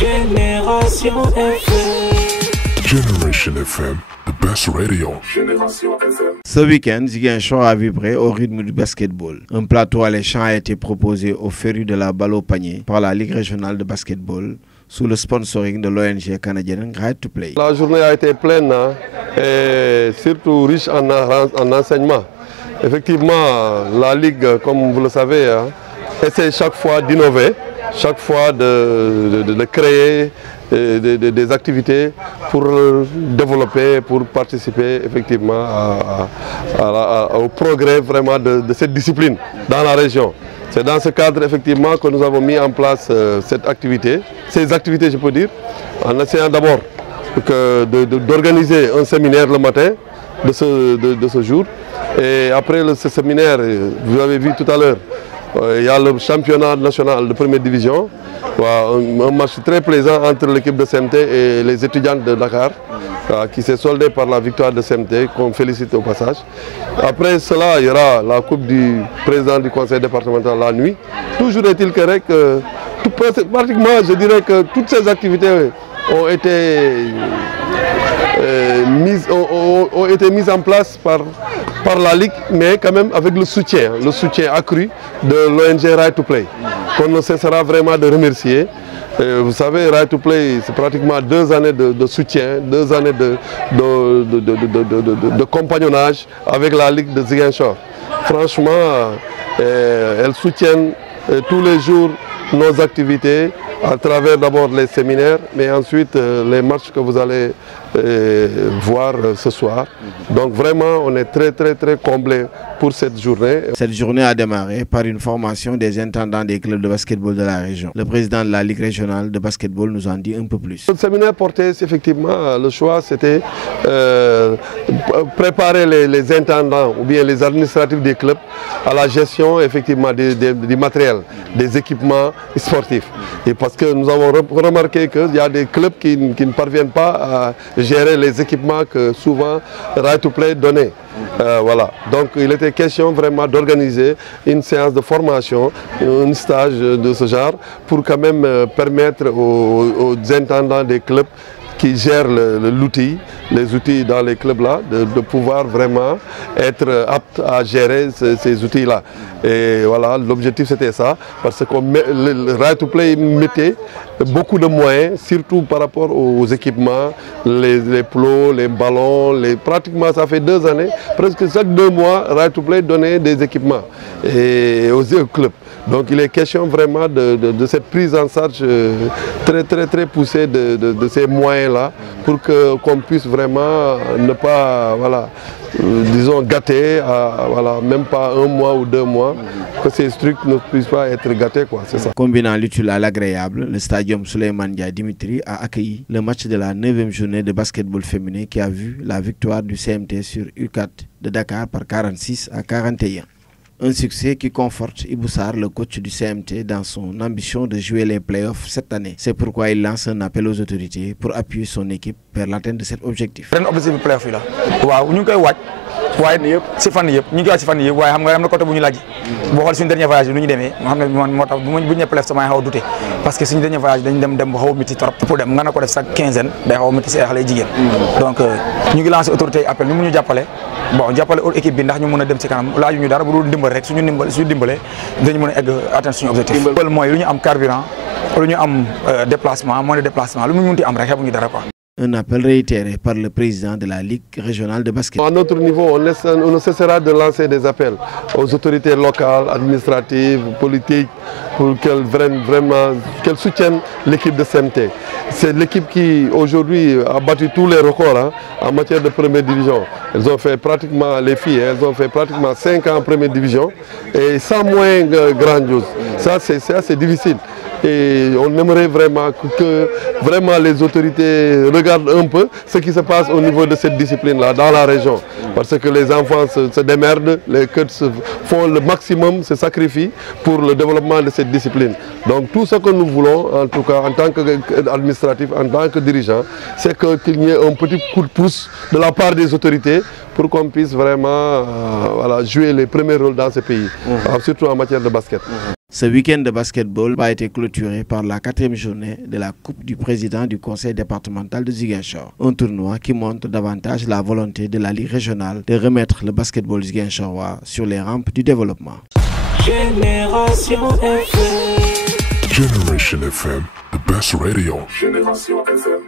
Génération FM. Generation FM, the best radio. Génération FM. Ce week-end, Ziguinchor a vibré au rythme du basketball. Un plateau alléchant a été proposé aux férus de la balle au panier par la Ligue régionale de basketball sous le sponsoring de l'ONG canadienne Right to Play. La journée a été pleine et surtout riche en enseignement. Effectivement, la Ligue, comme vous le savez, essaie chaque fois d'innover, chaque fois de créer des activités pour développer, pour participer effectivement au progrès vraiment de cette discipline dans la région. C'est dans ce cadre effectivement que nous avons mis en place cette activité, ces activités je peux dire, en essayant d'abord d'organiser un séminaire le matin de ce jour. Et après ce séminaire, vous avez vu tout à l'heure, il y a le championnat national de première division, un match très plaisant entre l'équipe de CMT et les étudiants de Dakar, qui s'est soldé par la victoire de CMT, qu'on félicite au passage. Après cela, il y aura la coupe du président du conseil départemental la nuit. Toujours est-il que pratiquement, je dirais que toutes ces activités ont été mises en place par la Ligue, mais quand même avec le soutien accru de l'ONG Right to Play, qu'on ne cessera vraiment de remercier. Vous savez, Right to Play, c'est pratiquement 2 années de soutien, 2 années de compagnonnage avec la Ligue de Ziguinchor. Franchement, elles soutiennent tous les jours nos activités à travers d'abord les séminaires, mais ensuite les matchs que vous allez voir ce soir. Donc vraiment, on est très comblés pour cette journée. Cette journée a démarré par une formation des intendants des clubs de basketball de la région. Le président de la Ligue régionale de basketball nous en dit un peu plus. Le séminaire portait effectivement, le choix c'était préparer les intendants ou bien les administratifs des clubs à la gestion effectivement du matériel, des équipements sportifs. Et parce que nous avons remarqué qu'il y a des clubs qui ne parviennent pas à gérer les équipements que souvent Right to Play donnait. Voilà. Donc il était question vraiment d'organiser une séance de formation, un stage de ce genre pour quand même permettre aux intendants des clubs qui gèrent les outils dans les clubs là, de pouvoir vraiment être aptes à gérer ces outils là. Et voilà, l'objectif c'était ça, parce que le Right to Play mettait beaucoup de moyens, surtout par rapport aux équipements, les plots, les ballons, pratiquement ça fait 2 années, presque chaque 2 mois, Right to Play donnait des équipements aux clubs. Donc il est question vraiment de cette prise en charge très poussée de ces moyens-là pour qu'on puisse vraiment ne pas, disons, gâter, même pas 1 mois ou 2 mois, que ces trucs ne puissent pas être gâtés, c'est ça. Combinant l'utile à l'agréable, le stadium Souleymane Ndiaye Dimitri a accueilli le match de la 9e journée de basketball féminin qui a vu la victoire du CMT sur U4 de Dakar par 46 à 41. Un succès qui conforte Ibou Sarr, le coach du CMT, dans son ambition de jouer les playoffs cette année. C'est pourquoi il lance un appel aux autorités pour appuyer son équipe vers l'atteinte de cet objectif. si fan yëpp ñu ngi ci fan yëpp waaye xam nga am na côté bu ñu laaj boo xool suñu dernier voyage bi nu ñu demee nga xam ne moo tax bu ñu plef samay xaw a dute parce que suñu dernier voyage dañu dem ba xaw a métti trop pour dem nga na ko def chaque quinzaine day xaw a métti si ay xale jigéen donc ñu ngi lancé autorité yi appel ñu mu ñu jàppale jàppale équipe bi ndax ñu mën a dem ci kanam laaju ñu dara bu dul dimbal rek suñu dimbalee dañu mën a egg atteindre suñu objectif mooy lu ñu am carburant lu ñu am déplacement moyen de déplacement lu mu munti am rek xebuñu dara quoi. Un appel réitéré par le président de la Ligue régionale de basket. À notre niveau, on ne cessera de lancer des appels aux autorités locales, administratives, politiques, pour qu'elles soutiennent l'équipe de CMT. C'est l'équipe qui aujourd'hui a battu tous les records en matière de première division. Elles ont fait pratiquement, les filles, elles ont fait pratiquement 5 ans en première division et sans moyens grandioses. Ça c'est assez difficile. Et on aimerait vraiment que les autorités regardent un peu ce qui se passe au niveau de cette discipline-là, dans la région. Parce que les enfants se démerdent, les coachs font le maximum, se sacrifient pour le développement de cette discipline. Donc tout ce que nous voulons, en tout cas en tant qu'administratif, en tant que dirigeant, c'est qu'il y ait un petit coup de pouce de la part des autorités pour qu'on puisse vraiment jouer les premiers rôles dans ce pays, surtout en matière de basket. Ce week-end de basketball a été clôturé par la 4e journée de la Coupe du président du conseil départemental de Ziguinchor. Un tournoi qui montre davantage la volonté de la Ligue régionale de remettre le basketball ziguinchorois sur les rampes du développement. Génération FM, the best radio. Génération FM.